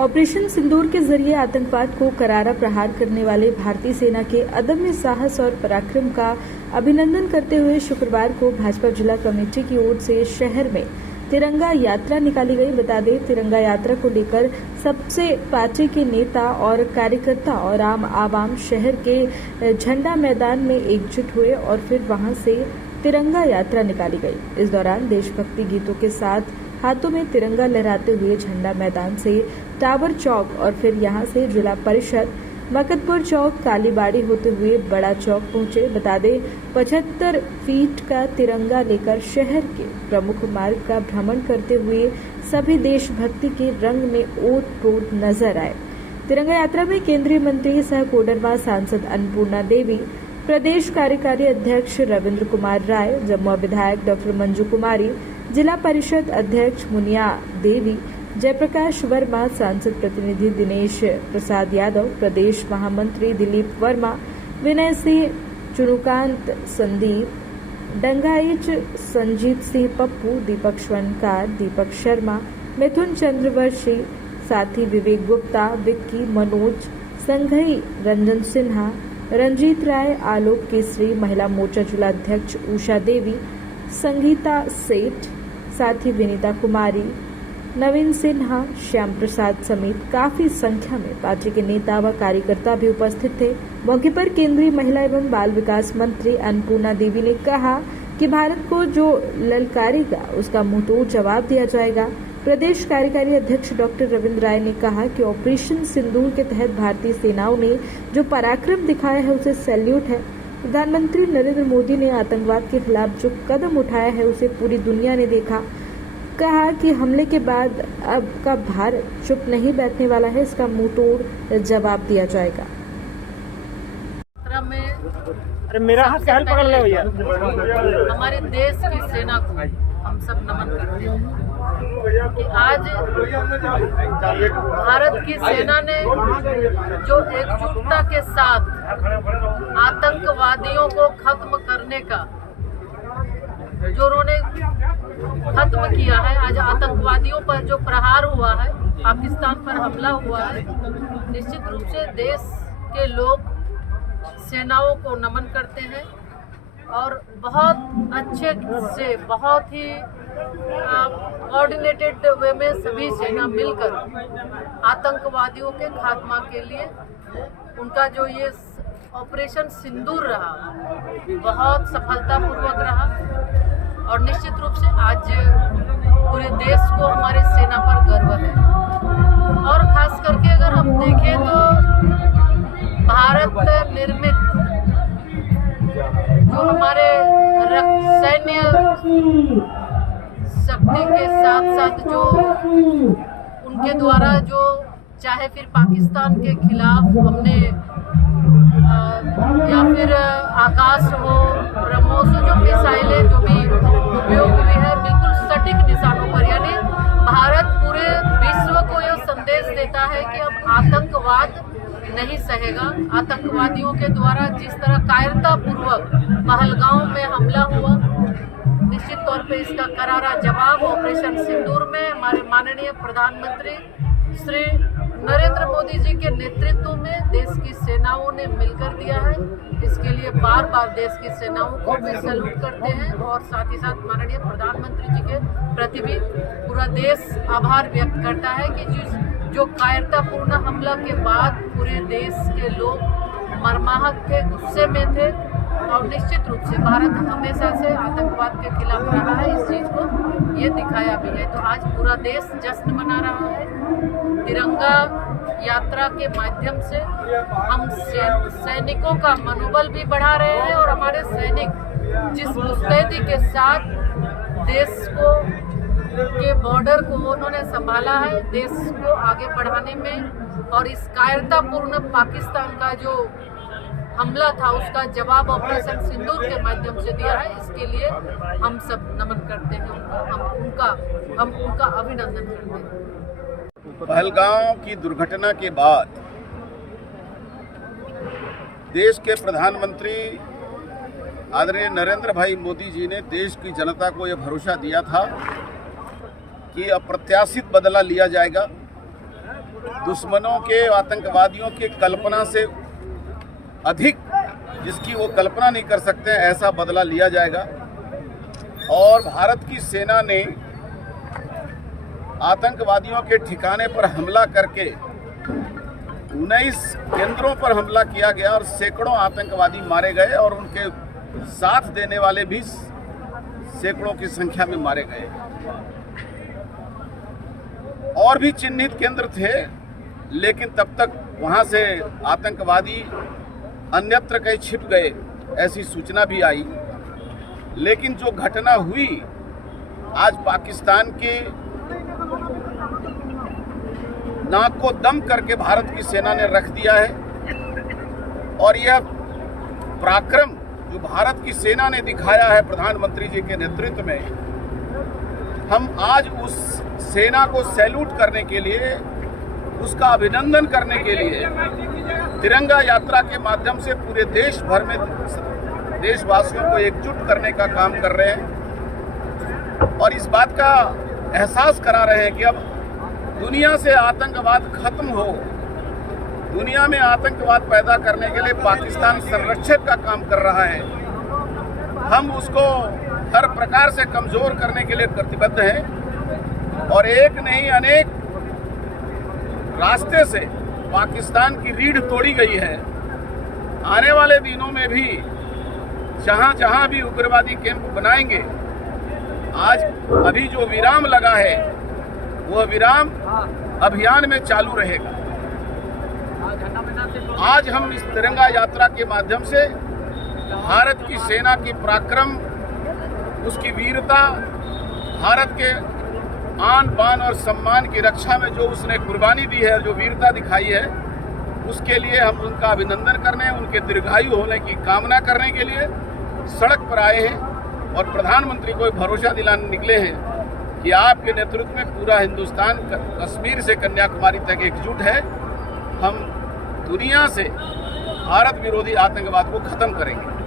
Operation सिंदूर के जरिए आतंकवाद को करारा प्रहार करने वाले भारतीय सेना के अदम्य साहस और पराक्रम का अभिनंदन करते हुए शुक्रवार को भाजपा जिला कमेटी की ओर से शहर में तिरंगा यात्रा निकाली गई। बता दें, तिरंगा यात्रा को लेकर सबसे पार्टी के नेता और कार्यकर्ता और आम आवाम शहर के झंडा मैदान में एकजुट हुए और फिर वहां से तिरंगा यात्रा निकाली गई। इस दौरान देशभक्ति गीतों के साथ हाथों में तिरंगा लहराते हुए झंडा मैदान से टावर चौक और फिर यहां से जिला परिषद मकतपुर चौक कालीबाड़ी होते हुए बड़ा चौक पहुंचे। बता दें, 75 फीट का तिरंगा लेकर शहर के प्रमुख मार्ग का भ्रमण करते हुए सभी देशभक्ति के रंग में ओत-प्रोत नजर आए। तिरंगा यात्रा में केंद्रीय मंत्री सह कोडरमा सांसद अन्नपूर्णा देवी, प्रदेश कार्यकारी अध्यक्ष रविंद्र कुमार राय, जमुआ विधायक डॉक्टर मंजू कुमारी, जिला परिषद अध्यक्ष मुनिया देवी, जयप्रकाश वर्मा, सांसद प्रतिनिधि दिनेश प्रसाद यादव, प्रदेश महामंत्री दिलीप वर्मा, विनय सिंह, चुनुकांत संदीप, डंगाइच संजीत सिंह पप्पू, दीपक स्वर्णकार, दीपक शर्मा, मिथुन चंद्रवंशी, साथी विवेक गुप्ता, विक्की, मनोज संघई, रंजन सिन्हा, रंजीत राय, आलोक केसरी, महिला मोर्चा जिला अध्यक्ष उषा देवी, संगीता सेठ, साथी विनीता कुमारी, नवीन सिन्हा, श्याम प्रसाद समेत काफी संख्या में पार्टी के नेता व कार्यकर्ता भी उपस्थित थे। मौके पर केंद्रीय महिला एवं बाल विकास मंत्री अन्नपूर्णा देवी ने कहा कि भारत को जो ललकारेगा उसका मुंहतोड़ जवाब दिया जाएगा। प्रदेश कार्यकारी अध्यक्ष डॉक्टर रविंद्र राय ने कहा कि ऑपरेशन सिंदूर के तहत भारतीय सेनाओं ने जो पराक्रम दिखाया है उसे सैल्यूट है। प्रधानमंत्री नरेंद्र मोदी ने आतंकवाद के खिलाफ जो कदम उठाया है उसे पूरी दुनिया ने देखा। कहा कि हमले के बाद अब का भारत चुप नहीं बैठने वाला है, इसका मुंहतोड़ जवाब दिया जाएगा। अरे मेरा हाथ क्या पकड़ ले भैया। हमारे देश की सेना को हम सब नमन करते हैं कि आज भारत की सेना ने जो एकजुटता के साथ आतंकवादियों को खत्म करने का जो उन्होंने खत्म किया है, आज आतंकवादियों पर जो प्रहार हुआ है, पाकिस्तान पर हमला हुआ है, निश्चित रूप से देश के लोग सेनाओं को नमन करते हैं और बहुत अच्छे से बहुत ही कोऑर्डिनेटेड वे में सभी सेना मिलकर आतंकवादियों के खात्मा के लिए उनका जो ये ऑपरेशन सिंदूर रहा बहुत सफलतापूर्वक रहा और निश्चित रूप से आज पूरे देश को हमारी सेना पर गर्व है। और खास करके अगर हम देखें तो भारत निर्मित जो हमारे सैन्य शक्ति के साथ साथ जो उनके द्वारा जो चाहे फिर पाकिस्तान के खिलाफ हमने या फिर आकाश हो, ब्रह्मोस हो, जो मिसाइलें जो भी उपयोग हुई है बिल्कुल सटीक निशानों पर, यानी भारत पूरे विश्व को यह संदेश देता है कि अब आतंकवाद नहीं सहेगा। आतंकवादियों के द्वारा जिस तरह कायरतापूर्वक पहलगांव में हमला हुआ, निश्चित तौर पे इसका करारा जवाब ऑपरेशन सिंदूर में हमारे माननीय प्रधानमंत्री श्री नरेंद्र मोदी जी के नेतृत्व में देश की सेनाओं ने मिलकर दिया है। इसके लिए बार बार देश की सेनाओं को भी सैल्यूट करते हैं और साथ ही साथ माननीय प्रधानमंत्री जी के प्रति भी पूरा देश आभार व्यक्त करता है कि जो कायरतापूर्ण हमला के बाद पूरे देश के लोग मर्माहत थे, गुस्से में थे और निश्चित रूप से भारत हमेशा से आतंकवाद के खिलाफ रहा है। इस चीज़ को ये दिखाया भी है। तो आज पूरा देश जश्न मना रहा है। तिरंगा यात्रा के माध्यम से हम सैनिकों का मनोबल भी बढ़ा रहे हैं और हमारे सैनिक जिस मुस्तैदी के साथ देश को के बॉर्डर को उन्होंने संभाला है, देश को आगे बढ़ाने में और इस कायरतापूर्ण पाकिस्तान का जो हमला था उसका जवाब ऑपरेशन सिंदूर के माध्यम से दिया है। इसके लिए हम सब नमन करते हैं उनको, हम उनका अभिनंदन करते हैं। पहलगांव की दुर्घटना के बाद देश के प्रधानमंत्री आदरणीय नरेंद्र भाई मोदी जी ने देश की जनता को यह भरोसा दिया था कि अप्रत्याशित बदला लिया जाएगा दुश्मनों के, आतंकवादियों की कल्पना से अधिक, जिसकी वो कल्पना नहीं कर सकते, ऐसा बदला लिया जाएगा। और भारत की सेना ने आतंकवादियों के ठिकाने पर हमला करके 19 केंद्रों पर हमला किया गया और सैकड़ों आतंकवादी मारे गए और उनके साथ देने वाले भी सैकड़ों की संख्या में मारे गए। और भी चिन्हित केंद्र थे, लेकिन तब तक वहां से आतंकवादी अन्यत्र कहीं छिप गए, ऐसी सूचना भी आई। लेकिन जो घटना हुई, आज पाकिस्तान के नाक को दम करके भारत की सेना ने रख दिया है। और यह पराक्रम जो भारत की सेना ने दिखाया है प्रधानमंत्री जी के नेतृत्व में, हम आज उस सेना को सैल्यूट करने के लिए, उसका अभिनंदन करने के लिए तिरंगा यात्रा के माध्यम से पूरे देश भर में देशवासियों को एकजुट करने का काम कर रहे हैं और इस बात का एहसास करा रहे हैं कि अब दुनिया से आतंकवाद खत्म हो। दुनिया में आतंकवाद पैदा करने के लिए पाकिस्तान संरक्षक का काम कर रहा है। हम उसको हर प्रकार से कमजोर करने के लिए प्रतिबद्ध हैं और एक नहीं अनेक रास्ते से पाकिस्तान की रीढ़ तोड़ी गई है। आने वाले दिनों में भी जहां जहां भी उग्रवादी कैंप बनाएंगे, आज अभी जो विराम लगा है वह विराम अभियान में चालू रहेगा। आज हम इस तिरंगा यात्रा के माध्यम से भारत की सेना की पराक्रम, उसकी वीरता, भारत के आन बान और सम्मान की रक्षा में जो उसने कुर्बानी दी है, जो वीरता दिखाई है, उसके लिए हम उनका अभिनंदन करने, उनके दीर्घायु होने की कामना करने के लिए सड़क पर आए हैं और प्रधानमंत्री को भरोसा दिलाने निकले हैं कि आपके नेतृत्व में पूरा हिंदुस्तान कश्मीर से कन्याकुमारी तक एकजुट है। हम दुनिया से भारत विरोधी आतंकवाद को खत्म करेंगे।